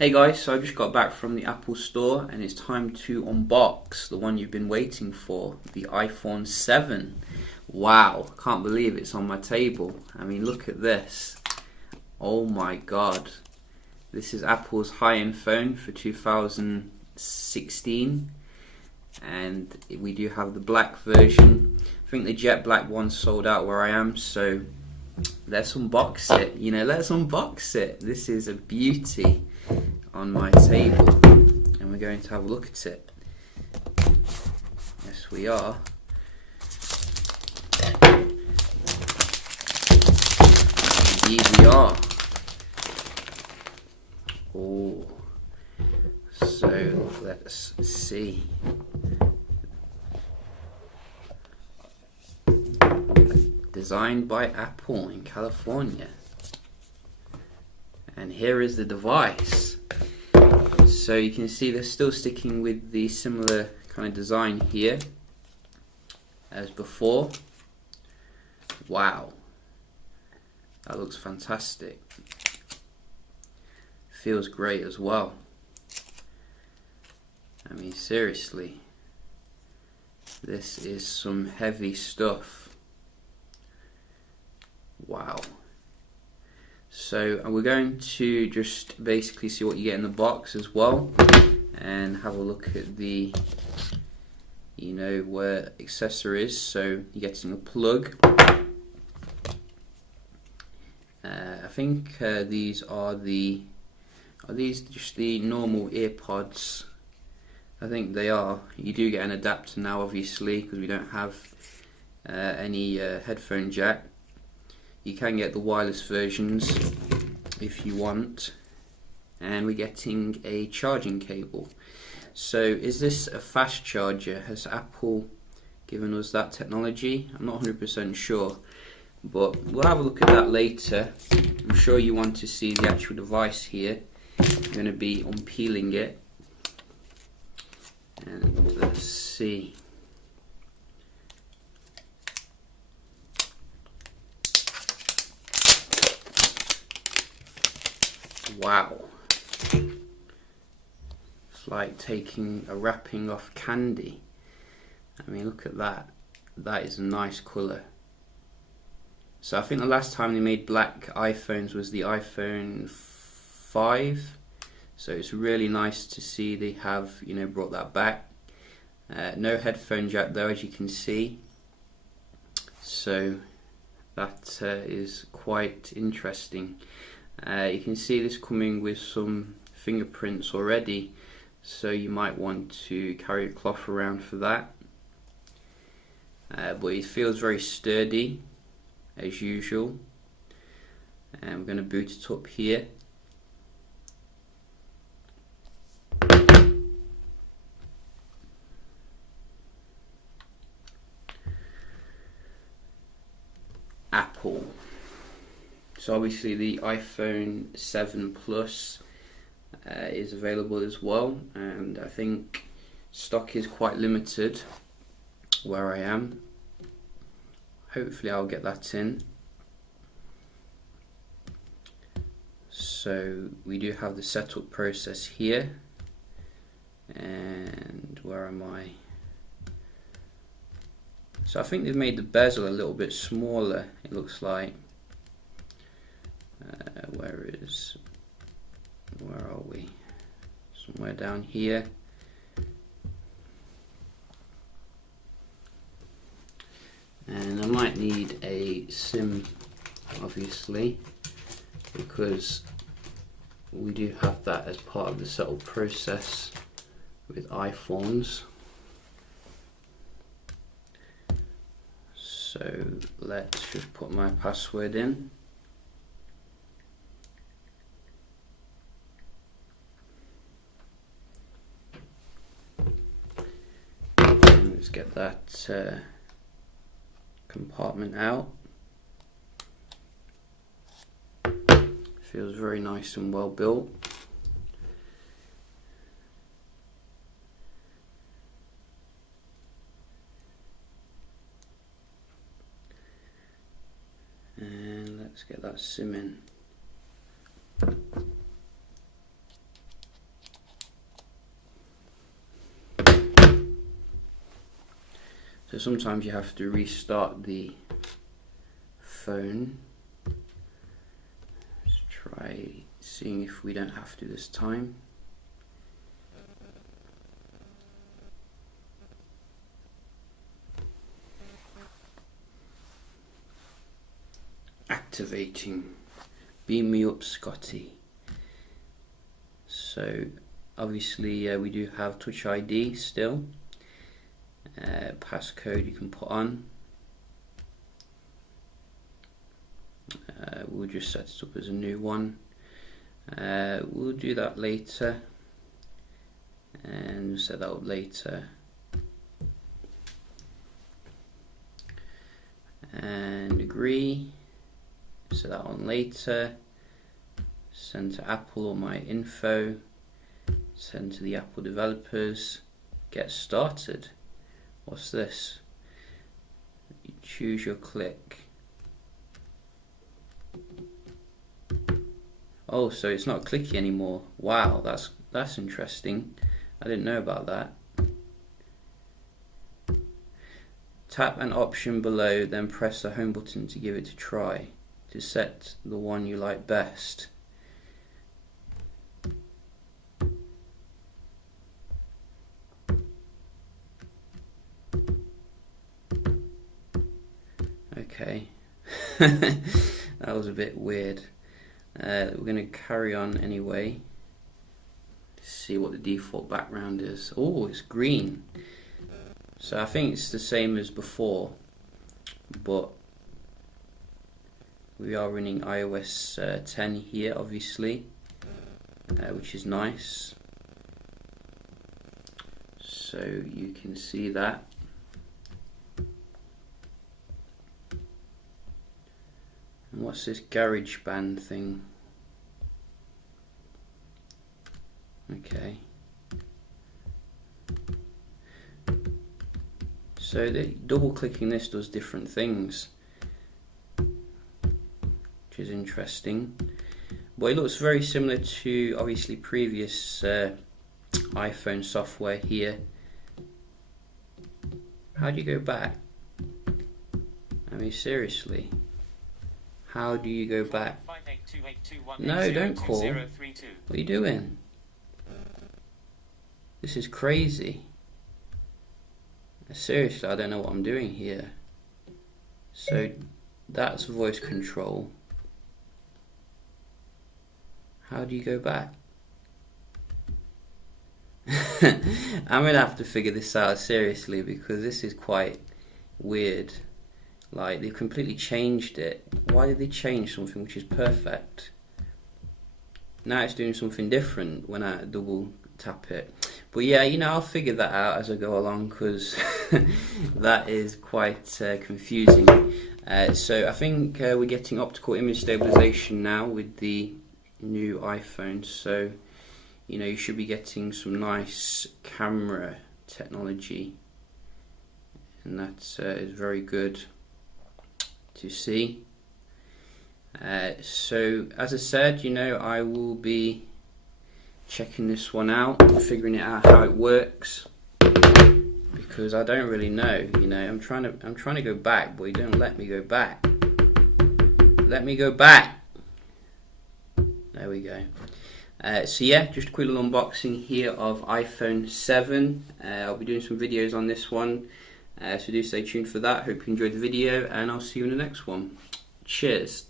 Hey guys, so I just got back from the Apple store and it's time to unbox the one you've been waiting for, the iPhone 7. Wow, can't believe it's on my table. I mean, look at this. Oh my god. This is Apple's high-end phone for 2016 and we do have the black version. I think the jet black one sold out where I am, so let's unbox it. Let's unbox it. This is a beauty on my table and we're going to have a look at it. Yes, we are. Indeed we are. Oh, so let's see. Designed by Apple in California. And here is the device. So you can see they're still sticking with the similar kind of design here as before. Wow, that looks fantastic. Feels great as well. I mean, seriously, this is some heavy stuff. Wow. So we're going to just basically see what you get in the box as well and have a look at the where accessories. So you're getting a plug. I think these are these just the normal earpods? I think they are. You do get an adapter now, obviously, because we don't have any headphone jack. You can get the wireless versions if you want, and we're getting a charging cable. So is this a fast charger? Has Apple given us that technology? I'm not 100% sure, but we'll have a look at that later. I'm sure you want to see the actual device here. I'm going to be unpeeling it, and let's see. Wow, it's like taking a wrapping off candy. I mean, look at that. That is a nice colour. So I think the last time they made black iPhones was the iPhone 5. So it's really nice to see they have brought that back. No headphone jack though, as you can see. So that is quite interesting. You can see this coming with some fingerprints already, so you might want to carry a cloth around for that. But it feels very sturdy as usual. And I'm going to boot it up here. Apple. So obviously the iPhone 7 Plus is available as well, and I think stock is quite limited where I am. Hopefully I'll get that in. So we do have the setup process here, and where am I? So I think they've made the bezel a little bit smaller, it looks like. Where are we? Somewhere down here. And I might need a SIM, obviously, because we do have that as part of the setup process with iPhones. So let's just put my password in. Let's get that compartment out. Feels very nice and well built. And let's get that SIM in. So sometimes you have to restart the phone. Let's try seeing if we don't have to this time. Activating. Beam me up, Scotty. So obviously we do have Touch ID still. Passcode you can put on. We'll just set it up as a new one. We'll do that later, and set that up later. And agree. Set that on later. Send to Apple all my info. Send to the Apple developers. Get started. What's this? You choose your click. Oh, so it's not clicky anymore. Wow, that's interesting. I didn't know about that. Tap an option below, then press the home button to give it a try to set the one you like best. Okay, that was a bit weird. We're going to carry on anyway. See what the default background is. Oh, it's green. So I think it's the same as before, but we are running iOS 10 here, obviously, which is nice. So you can see that. And what's this GarageBand thing? Okay. So double clicking this does different things, which is interesting. But it looks very similar to obviously previous iPhone software here. How do you go back? I mean, seriously. How do you go back? No, don't call. What are you doing? This is crazy. Seriously, I don't know what I'm doing here. So that's voice control. How do you go back? I'm gonna have to figure this out seriously, because this is quite weird. Like, they've completely changed it. Why did they change something which is perfect? Now it's doing something different when I double tap it. But yeah, you know, I'll figure that out as I go along, because that is quite confusing. So I think we're getting optical image stabilization now with the new iPhone. So, you know, you should be getting some nice camera technology, and that is very good to see. So as I said, you know, I will be checking this one out, figuring it out how it works, because I don't really know. You know, I'm trying to go back, but you don't let me go back. Let me go back. There we go. So yeah, just a quick little unboxing here of iPhone 7. I'll be doing some videos on this one, so do stay tuned for that. Hope you enjoyed the video, and I'll see you in the next one. Cheers.